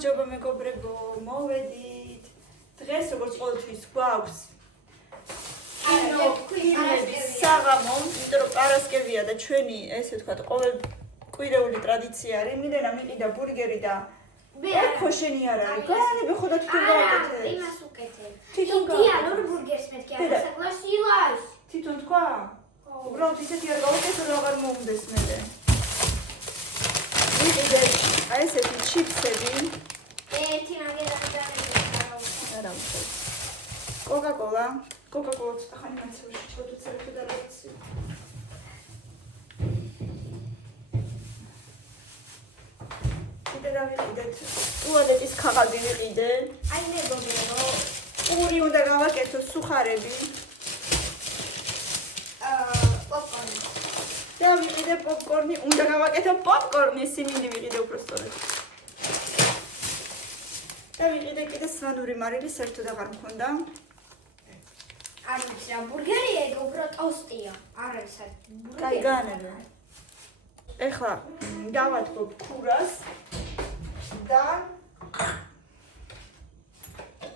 გამარჯობა მეგობრებო, მოვედით. დღეს როგორც ყოველთვის გვაქვს ფილმების საღამო, იმიტომ რომ პარასკევია და ჩვენი ესე ვთქვათ, ყოველკვირეული ტრადიცია არის. მიდენა მიყიდა ბურგერი და ეხო შენი არ არის. განები ხო და თვითონ გავაკეთე. იმას უკეთებ. თვითონ იდეალურ ბურგერს მეთქი არა საკლასილას. თვითონ თქვა? უბრალოდ ისეთი არ გავაკეთე, რომ აღარ მომდეს მე. მიყიდა აი ესეთი ჩიპსები. ერთი მაგერა არა უცებ. კოკა-კოლა. კოკა-კოლაც ახალი მაცემაში ჩავდუცერებ და რაღაც. კიდე რა ვიყიდეთ? ტუალეტის ქაღალდი ვიყიდე. აი მეგობრო, პური უნდა გავაკეთო, სუხარები. პოპკორნი. და ვიყიდე პოპკორნი, უნდა გავაკეთო პოპკორნი, სიმინდი ვიყიდე უფრო სწორედ. და ვიყიდე კიდე სვანური მარილის ერთად აღარ მქონდა. არ ვიცი რა ბურგერი ეგ უფრო ტოსტია. არ არის ბურგერი. კაი განებე. ეხლა დავადგობ ქურას და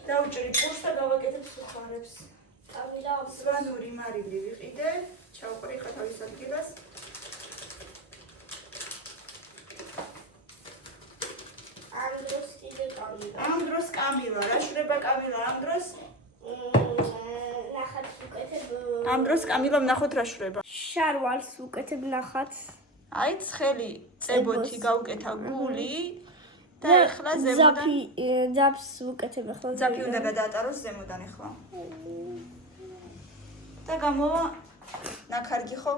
დავჭრი პურს და გავაკეთებ სუხარებს. წავიდა სვანური მარილი ვიყიდე, ჩავყრი ხა თავის ადგილას. ამ დროს კიდე წავიდა. ამ დროს კამილა, რა შრება კამილა ამ დროს? ნახატს უკეთებ. ამ დროს კამილა ვნახოთ რა შრება. შარვალს უკეთებ ნახატს. აი ცხელი წებოთი გავუკეთა გული და ეხლა ზემოდან ძაფს უკეთებ ახლა. ძაფი უნდა გადაატაროს ზემოდან ეხლა. და გამოვა ნახარგი ხო?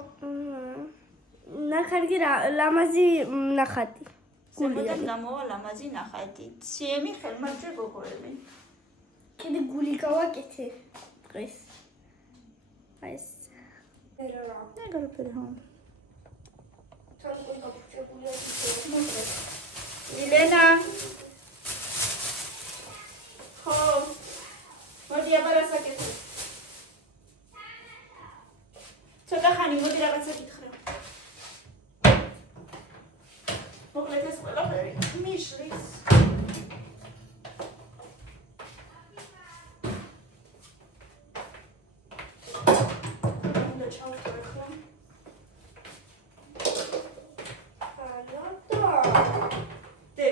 ნახარგი რა ლამაზი ნახატი. ზემოდან გამოვა ლამაზი ნახატი. ციემი ხელმარჯვე გოგოები. კიდე გული გავაკეთე დღეს. აი ეს. ერა. ნეგარაფერი ხო? თვითონ გაგჭირებული ილენა. ხო. მოდი აბარასაკეთე. ცოტა ხანი მოდი რაღაცა გითხრა. მოკლედ ეს ყველაფერი მიშლის. უნდა ჩავხტო ახლა. დე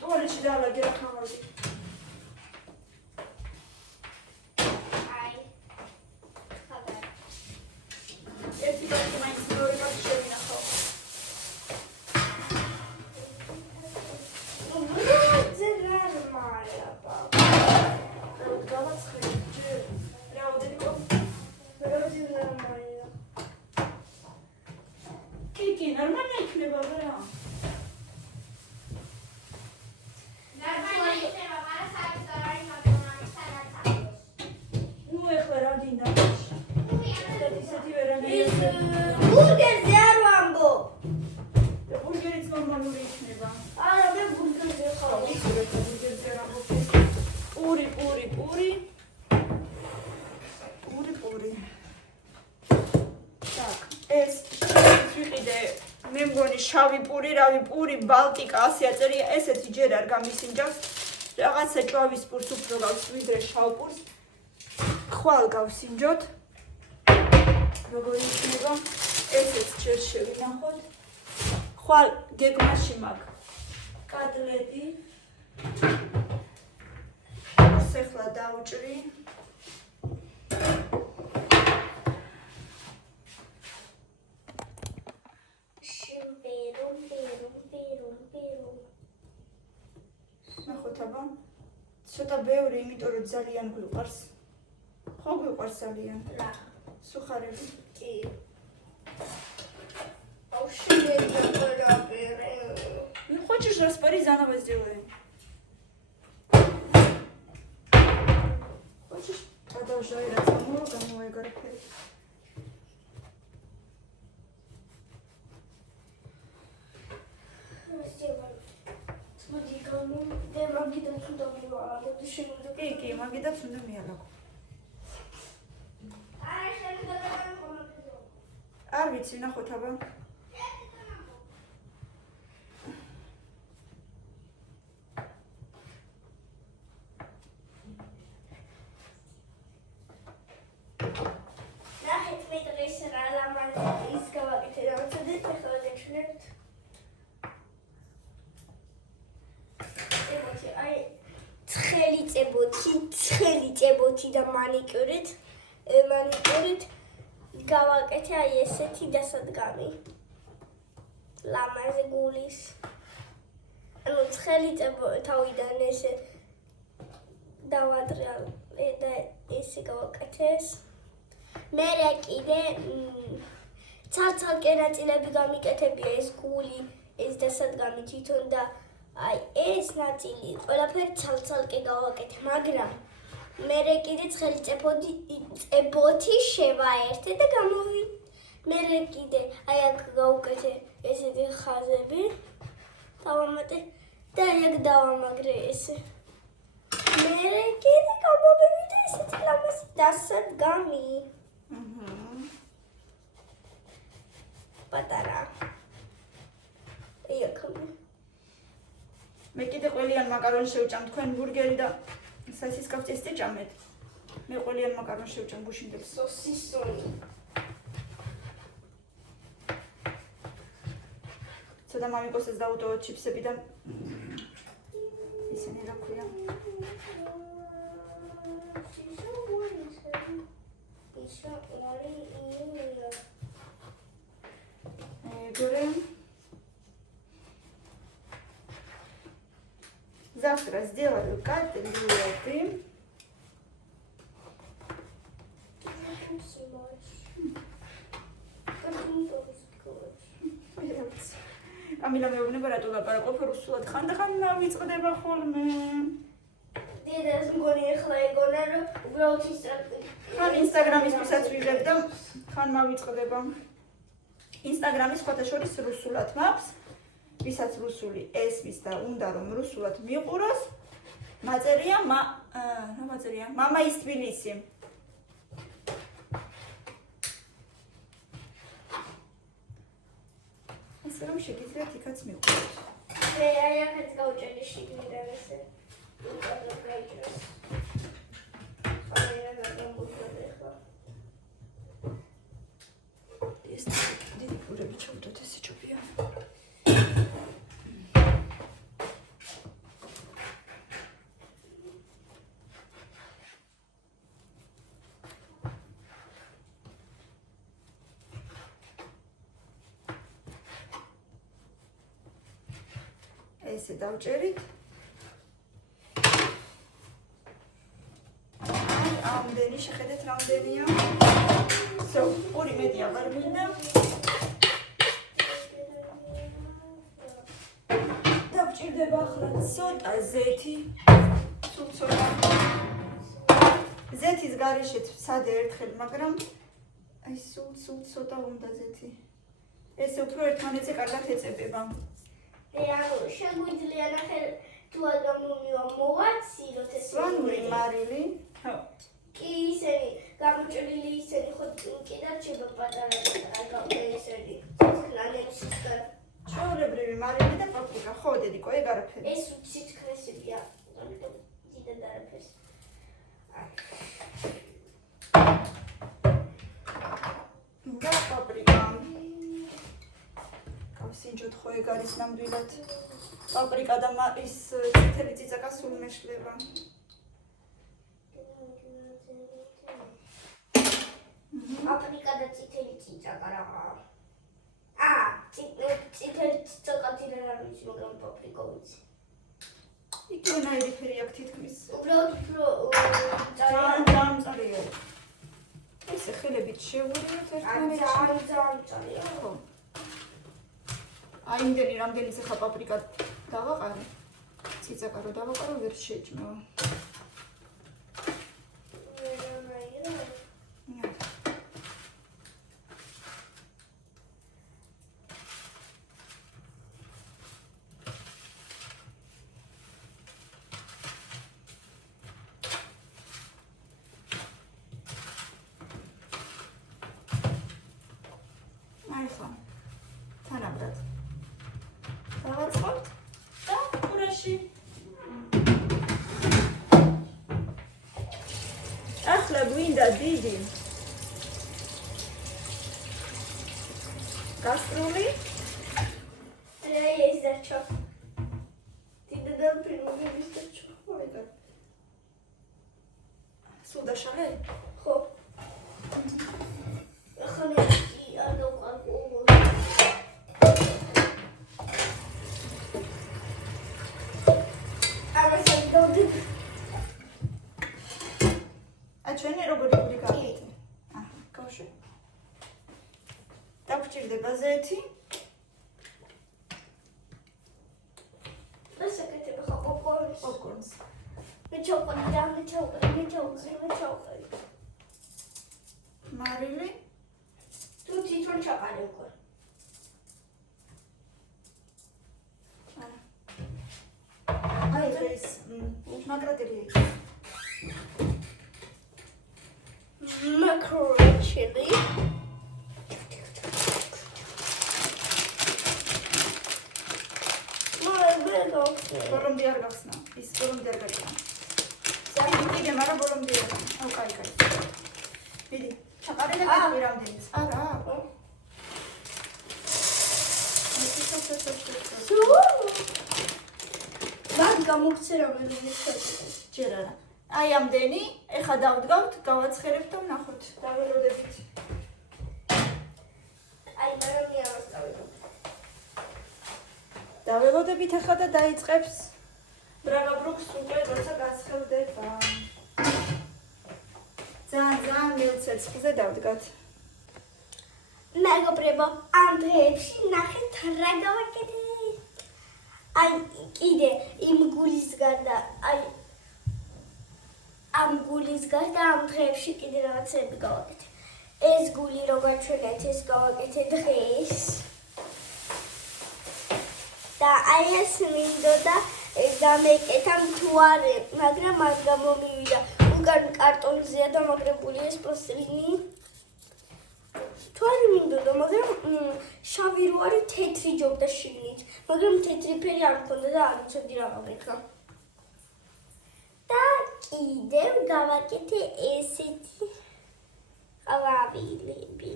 ტუალეტში დაალაგე რა ხამალდი. ერთი ბაკი მაინც მეორე ბაკი შევინახავ. გავაცხრე ჯერ. რაოდენი ყო? კი, ნორმალია იქნება რა. ნუ ეხლა რა დინდა? ისეთი ვერანაირად. ბურგერზე არ ვამბობ. და ბურგერიც ნორმალური იქნება. არა, მე ბურგერზე ხარ. ისე ბურგერზე რა მოხდა? პური. Так, ეს ვიყიდე მე მგონი შავი პური, რავი პური, ბალტიკა, ასე აწერია, ესეთი ჯერ არ გამისინჯავს. რაღაცა ჭვავის პურს უფრო გავს ვიდრე შავ პურს. ხვალ გავსინჯოთ. როგორი იქნება? ესეც ჯერ შევინახოთ. ხვალ გეგმაში მაქვს კატლეტი. ახლა დავჭრი. ნახოთ აბა. ცოტა ბევრი, იმიტომ რომ ძალიან გვიყვარს. ხო გვიყვარს ძალიან. რა. სუხარები. კი. აუ შეიძლება Ну хочешь распарить заново сделаем? Хочешь? Продолжай разговор, домой горпеть. смотри, кому ты магита сюда была, вот еще вот Ки, магидაც უნდა მიალაგო. არ ვიცი, ნახოთ აბა. აი ცხელი წებოთი და მანიკიურით გავაკეთე აი ესეთი დასადგამი. ლამაზი გულის. ანუ ცხელი თავიდან ესე დავადრიალე და ესე გავაკეთეს. მერე კიდე ცალ-ცალკე ნაწილები გამიკეთებია ეს გული, ეს დასადგამი თვითონ და აი ეს ნაწილი ყველაფერი ცალ-ცალკე გავაკეთე, მაგრამ მერე კიდე ცხელი წებოთი შევაერთე და მერე კიდე აი აქ გავუკეთე ესეთი ხაზები დავამატე და აი აქ დავამაგრე ესე. მერე კიდე გამოვივიდა ესეთი ლამაზი დასადგამი. პატარა. იაკობი. მე კიდე ყველიან მაკარონს შევჭამ თქვენ ბურგერი და სასისკაფს წესზე ჭამეთ. მე ყველიან მაკარონს შევჭამ გუშინდელს. სოსისონი. ცოტა მამიკოსებს დავუტოვოთ ჩიფსები და ისინი რა ქვია. Игорь. Завтра сделаю котлеты. Камиლა მეუბნება რატო ლაპარაკობ რუსულად ხანდახან ვიწყდება ხოლმე. დედას მგონი ახლა ეგონა რომ უბრალოდ ხან ინსტაგრამისთვისაც ვიღებ და ხან მავიწყდება. ინსტაგრამის სხვათა შორის რუსულად მაქვს, ვისაც რუსული ესმის და უნდა რომ რუსულად მიყუროს, მაწერია მამა ის თბილისი. ასე რომ შეგიძლიათ იქაც მიყუროთ. მე აი ახაც გავჭერი შიგნიდან ესე. უკადროს გაიჭრას. ხალხი რა გამოგდები ხო? ეს დიდი პურები ჩავდოთ ესე ჯობია. ესე დავჭერით. ამდენი შეხედეთ რამდენია. ორი მეტი აღარ მინდა. დავჭირდება ახლა ცოტა ზეთი. სულ ცოტა. ზეთის გარეშეც ვცადე ერთხელ, მაგრამ აი სულ ცოტა უნდა ზეთი. ესე უფრო ერთმანეთზე კარგად ეწებება. ანუ შეგვიძლია ნახე თუ გამომივა მოვაცილოთ ეს სვანური მარილი. ხო. კი ისინი გამოჭრილი ისინი ხო კიდევ რჩება პატარა ესენი ცოცხლანებისგან. ჩვეულებრივი მარილი და პაპრიკა. ხო დედიკო, ეგ არაფერი. ეს უცითქრესებია, ამიტომ დიდად არაფერს. და პაპრიკა. გავსინჯოთ ხო ეგ არის ნამდვილად. პაპრიკა და ის წითელი წიწაკა სულ მეშლება. პაპრიკა და წითელი წიწაკა რა. წითელი წიწაკა თირენ არ ვიცი, მაგრამ პაპრიკა ვიცი. იქნაირი ფერი აქვს თითქმის. უბრალოდ ძალიან მწარია. ესე ხელებით შევურიოთ ერთმანეთში. ძალიან მწარია. ხო. აი იმდენი რამდენიც ახლა პაპრიკა დავაყარე. წიწაკა რო დავაყარო ვერ შეჭმევა. აი ხო. თანაბრად. დავაწყობთ და ყურაში. ახლა გვინდა დიდი გასტროლი. ეს დარჩა. დიდად ფილმები დარჩა. გაშალე? ხო. ახლა არ დავყავ. ჩვენი როგორი გული გავაკეთე? აჰა, გავშვი. დაგჭირდება ზეთი. და საკეთებ ხა პოპკორნს. პოპკორნს. მე ჩავყარი. მარილი. თუ თვითონ ჩაყარე უკვე. აი ეს მაგრატელი. Macaroni chili. ბოლომდე არ გახსნა. ის ბოლომდე არ გაჩვენა. ზამთრიე, მაგრამ ბოლომდე არ. აუ, კაი. მიდი, ჩაყარე და გეტყვი რამდენიც. არა. მაგ გამოგცე რამდენი ხდება. ჯერ არა. აი ამდენი, ეხა დავდგავთ, გავაცხერებთ და ვნახოთ. დაველოდებით. აი, მაგრამ მე არ ვსწავლებ. დაველოდებით ახლა და დაიწყებს ბრაგა ბრუქს უკვე როცა გასხელდება. ძალიან მილცეცხლზე დავდგათ. მეგობრებო, ამ დღეებში ნახეთ რა გავაკეთე. აი, კიდე იმ გულის გარდა, ამ გულის გარდა ამ დღეებში კიდე რაღაცები გავაკეთე. ეს გული რო გაჩვენეთ, ეს გავაკეთე დღეს. და აი ეს მინდოდა გამეკეთა მთვარე, მაგრამ არ გამომივიდა. უკან კარტონზეა დამაგრებული ეს პლასტილინი. მთვარი მინდოდა, მაგრამ შავი რო არის თეთრი ჯობდა შიგნით, მაგრამ თეთრი ფერი არ მქონდა და არ ვიცოდი რა გავაკეთე. და კიდევ გავაკეთე ესეთი ყვავილები.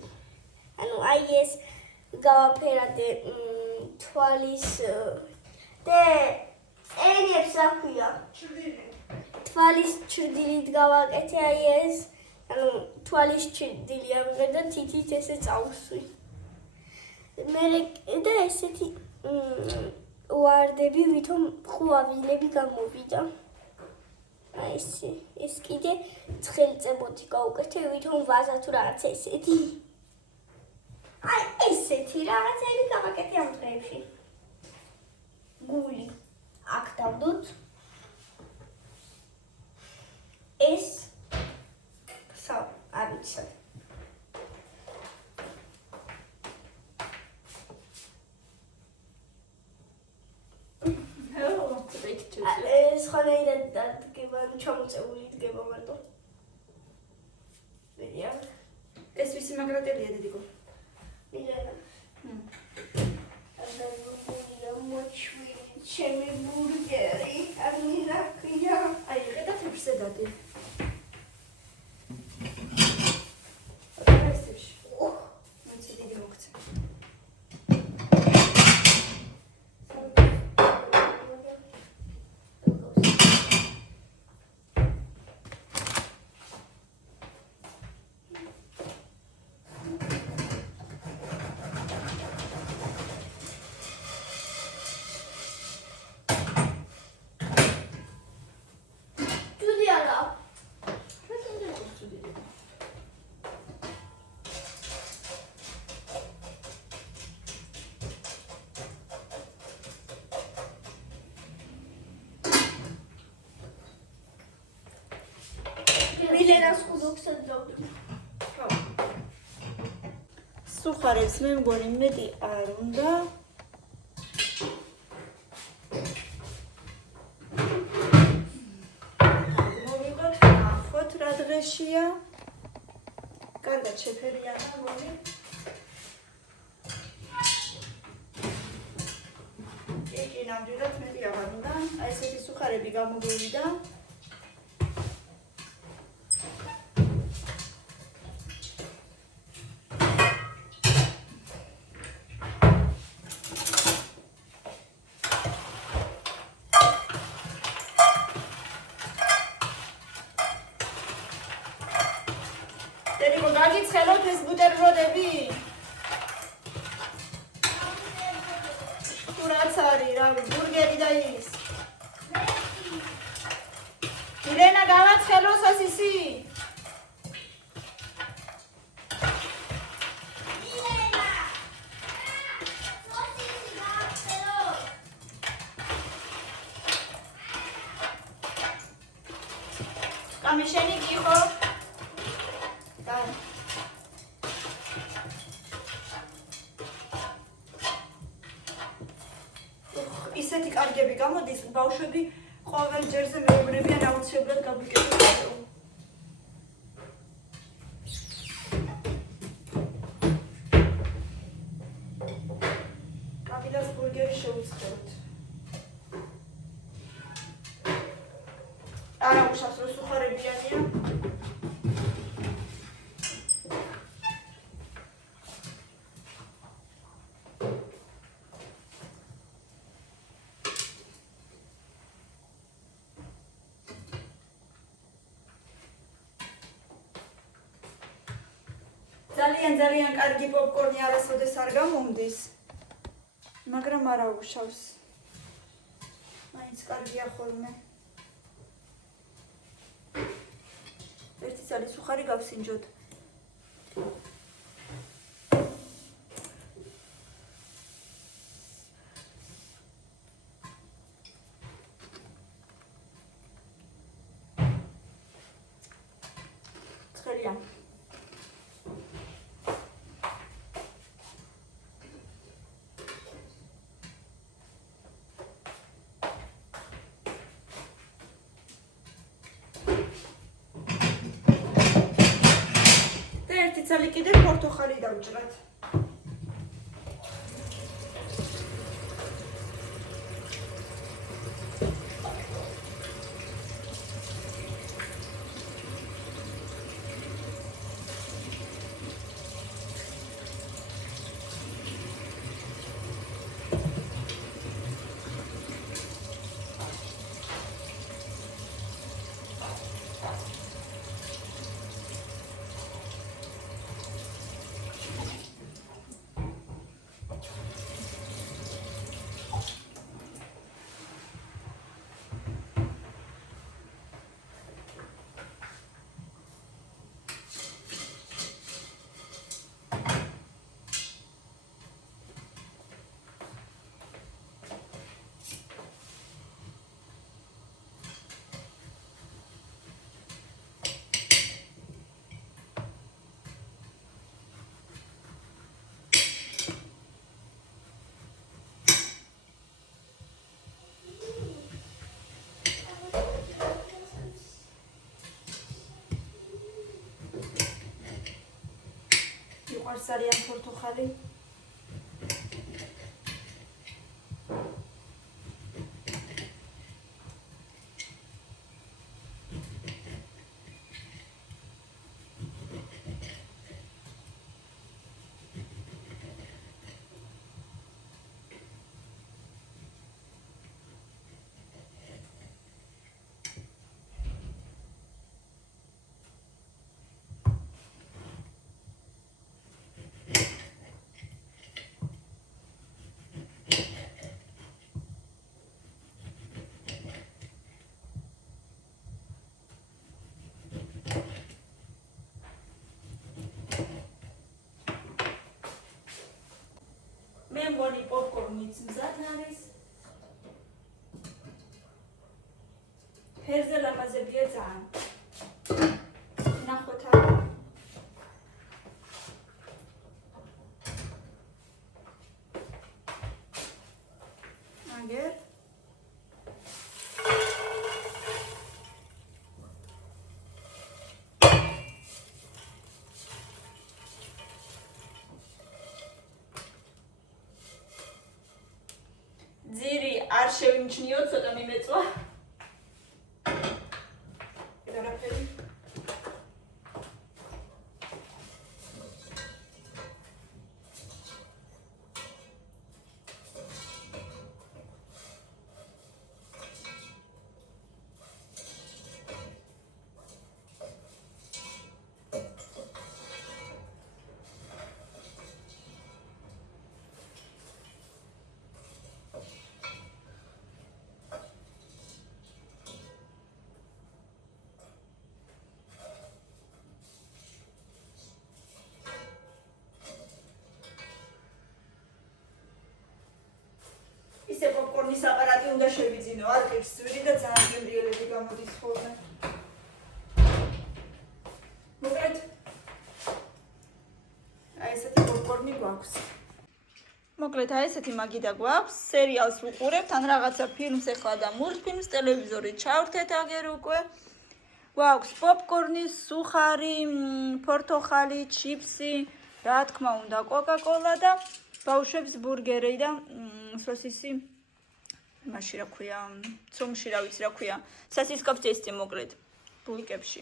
ანუ აი ეს გავაფერადე თვალის და ენებს აქვია. თვალის ჩრდილით გავაკეთე აი ეს. ანუ თვალის ჩრდილი ავიღე და თითით ესე წავსვი. მე და ესეთი ვარდები ვითომ ყვავილები გამოვიდა. აი ეს კიდე ცხელწებოთი გავუკეთე ვითომ ვაზა თუ რაღაც ესეთი. აი ესეთი რაღაცები გავაკეთე ამ დღეებში. გული აქ დავდოთ. ეს არ ვიცოდი. ეს ხანეიდან დადგება, ჩამოწეული დგება მარტო. ვიდია. ეს ვისი მაგრატელია დედიკო? მილენა. და გულია მოჩვი, ჩემი ბურგერი, ამინა ქვია. აი, ხედა თებსე დადი. მილენას ხუდოქსად დავდებ. სუხარებს მე მგონი მეტი არ უნდა. მოვიღოთ, ნახოთ რა დღეშია. კარგად შეფერიანა მგონი. იგი ნამდვილად მეტი აღარ უნდა. აი ესეთი სუხარები გამოვიდა. ერიკო, გაგიცხელოთ ეს ბუტერბროდები? თუ რაც არის, რავი, ბურგერი და ის. ილენა, გავაცხელო სოსისი? კამიშენი კი ხო? ისეთი კარგები გამოდის, ბავშვები ყოველ ჯერზე მეუბნებიან აუცილებლად გაგვიკეთოთ. კაბილას ბურგერი შეუცხეროთ. არა უშავს რომ სუხარებიანია. ძალიან კარგი პოპკორნი არასოდეს არ გამომდის, მაგრამ არა უშავს. მაინც კარგია ხოლმე. ერთი წელი სუხარი გავსინჯოთ. ცხელია. ცალი კიდე პორტოხალი დავჭრათ. მიყვარს ძალიან პორტოხალი. მე მგონი პოპკორნიც მზად არის. ფერზე ლამაზებია ძალიან. ნახოთ არა. აგერ ძირი არ შევიმჩნიოთ, ცოტა მიმეწვა. არაფერი. ისე პოპკორნის აპარატი უნდა შევიძინო, არ პირსვირი და ძალიან გემრიელები გამოდის ხოლმე. მოკლედ აი ესეთი პოპკორნი გვაქვს. მოკლედ აი ესეთი მაგიდა გვაქვს. სერიალს ვუყურებთ, ან რაღაცა ფილმს ეხლა და მულტფილმს ტელევიზორით ჩავერთეთ აგერ უკვე. გვაქვს პოპკორნი, სუხარი, ფორთოხალი, ჩიპსი, რა თქმა უნდა, კოკა-კოლა და ბავშვებს ბურგერი და სოსისი. მაშინ რა ქვია, ცომში რა ვიცი რა ქვია. სასისკობს ტესტი მოკლედ ბულკებში.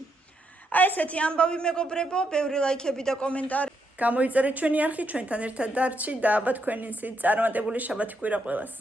აი ესეთი ამბავი მეგობრებო, ბევრი ლაიქები და კომენტარი. გამოიწერეთ ჩვენი არხი ჩვენთან ერთად დარჩი და აბა თქვენი წარუმატებული შაბათი კვირა ყველას.